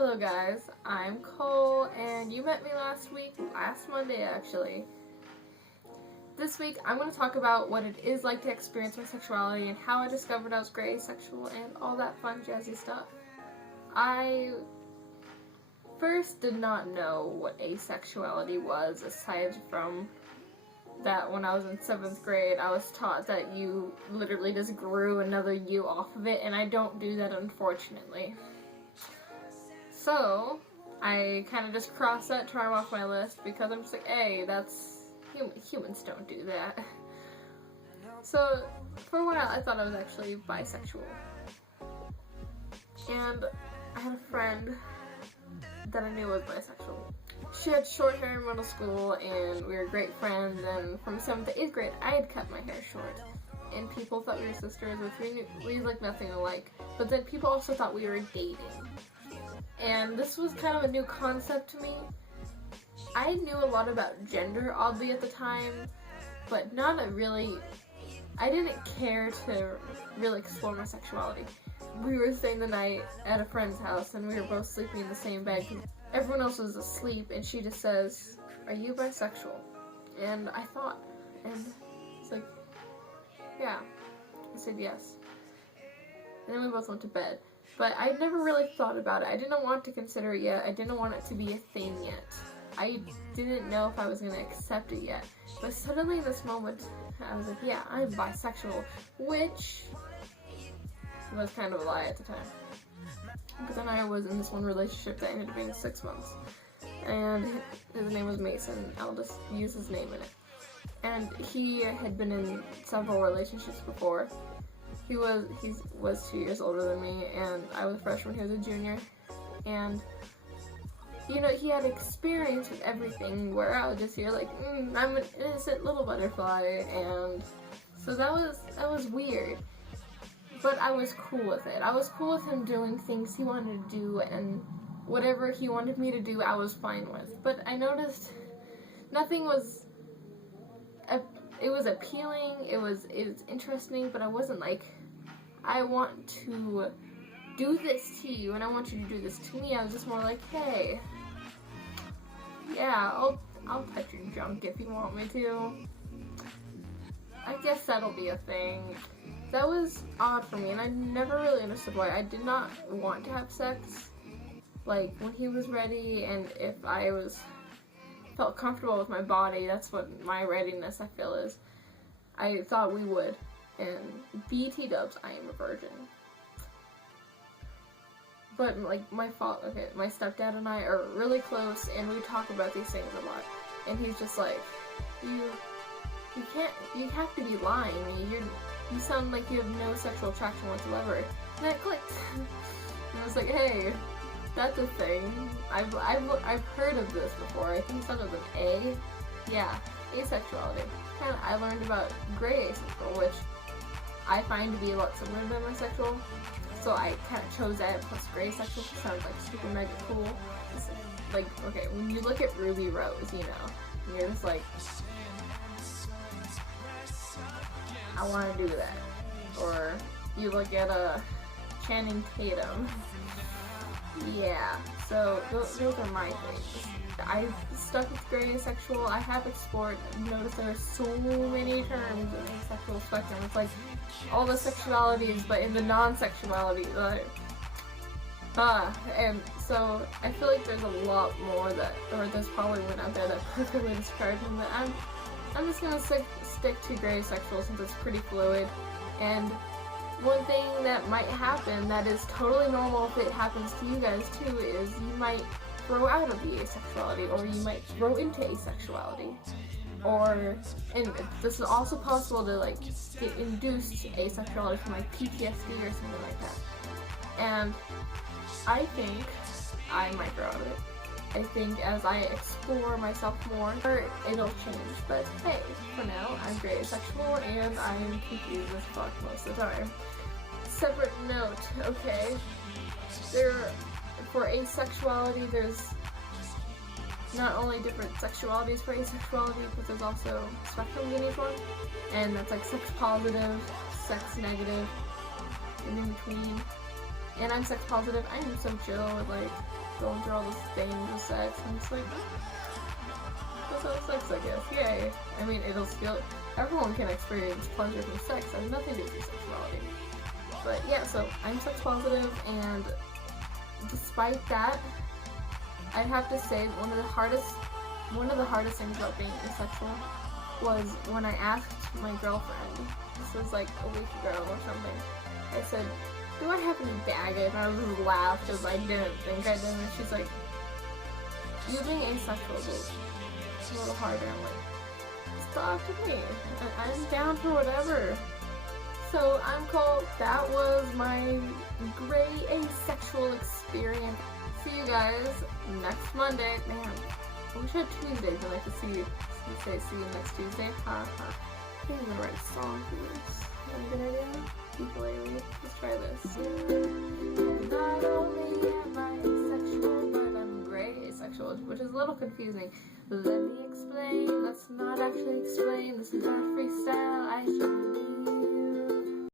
Hello guys, I'm Cole, and you met me last Monday actually. This week I'm going to talk about what it is like to experience my sexuality and how I discovered I was gray asexual and all that fun jazzy stuff. I first did not know what asexuality was, aside from that when I was in 7th grade I was taught that you literally just grew another you off of it, and I don't do that, unfortunately. So I kind of just crossed that term off my list because I'm just like, hey, that's humans don't do that. So for a while I thought I was actually bisexual, and I had a friend that I knew was bisexual. She had short hair in middle school and we were great friends, and from 7th to 8th grade I had cut my hair short. And people thought we were sisters, which we looked nothing alike. But then people also thought we were dating. And this was kind of a new concept to me. I knew a lot about gender, oddly, at the time, but I didn't care to really explore my sexuality. We were staying the night at a friend's house and we were both sleeping in the same bed because everyone else was asleep, and she just says, "Are you bisexual?" And I thought, and it's like, yeah. I said yes. And then we both went to bed. But I never really thought about it. I didn't want to consider it yet. I didn't want it to be a thing yet. I didn't know if I was going to accept it yet. But suddenly in this moment, I was like, yeah, I'm bisexual. Which was kind of a lie at the time. But then I was in this one relationship that ended up being 6 months. And his name was Mason. I'll just use his name in it. And he had been in several relationships before. He was 2 years older than me, and I was a freshman, he was a junior. And, you know, he had experience with everything, where I would just hear, like, I'm an innocent little butterfly, and so that was weird. But I was cool with it. I was cool with him doing things he wanted to do, and whatever he wanted me to do, I was fine with. But I noticed nothing was... It was appealing, it was interesting, but I wasn't like, I want to do this to you and I want you to do this to me. I was just more like, hey, yeah, I'll touch your junk if you want me to. I guess that'll be a thing. That was odd for me, and I never really understood why. I did not want to have sex, like, when he was ready, and if I felt comfortable with my body. That's what my readiness, I feel, is. I thought we would. And BT dubs, I am a virgin. But like my stepdad and I are really close, and we talk about these things a lot. And he's just like, you have to be lying. You sound like you have no sexual attraction whatsoever. And that clicked. And I was like, hey, that's a thing. I've heard of this before. I think it started with an A. Yeah, asexuality. I learned about gray asexual, which I find to be a lot similar to bisexual. So I kind of chose that plus gray asexual, which sounds like super mega cool. It's like, okay, when you look at Ruby Rose, you know, and you're just like, I want to do that. Or you look at Channing Tatum. Yeah, so those are my things. I've stuck with gray asexual. I have explored and noticed there are so many terms in the asexual spectrum. It's like all the sexualities, but in the non-sexuality. And so I feel like there's a lot more there's probably one out there that perfectly describes them, but I'm just gonna stick to gray asexual since it's pretty fluid. And one thing that might happen that is totally normal if it happens to you guys too is you might grow out of the asexuality, or you might grow into asexuality. And this is also possible to like get induced asexuality from like PTSD or something like that. And I think I might grow out of it. I think as I explore myself more, it'll change. But hey, for now, I'm gray asexual and I'm confused as fuck most of the time. Separate note, okay. For asexuality, there's not only different sexualities for asexuality, but there's also spectrums in each one. And that's like sex positive, sex negative, and in between. And I'm sex positive. I'm so chill with like going through all the stains of sex, and it's like, that's how sex, I guess. Yay. I mean, it'll still, everyone can experience pleasure from sex. It has nothing to do with sexuality. But yeah, so I'm sex positive, and despite that, I have to say one of the hardest things about being asexual was when I asked my girlfriend, this was like a week ago or something, I said, do I have any baggage? And I just laughed because I didn't think I did, and she's like, you being asexual is a little harder. I'm like, just talk to me. I'm down for whatever. So I'm Cole. That was my gray asexual experience. See you guys next Monday. Man, I wish I had Tuesdays and I could see you next Tuesday. Ha ha. I think I'm gonna write a song for this. Is that a good idea? Ukulele. Let's try this. Not only am I asexual, but I'm gray asexual, which is a little confusing. Let me explain. Let's not actually explain this entire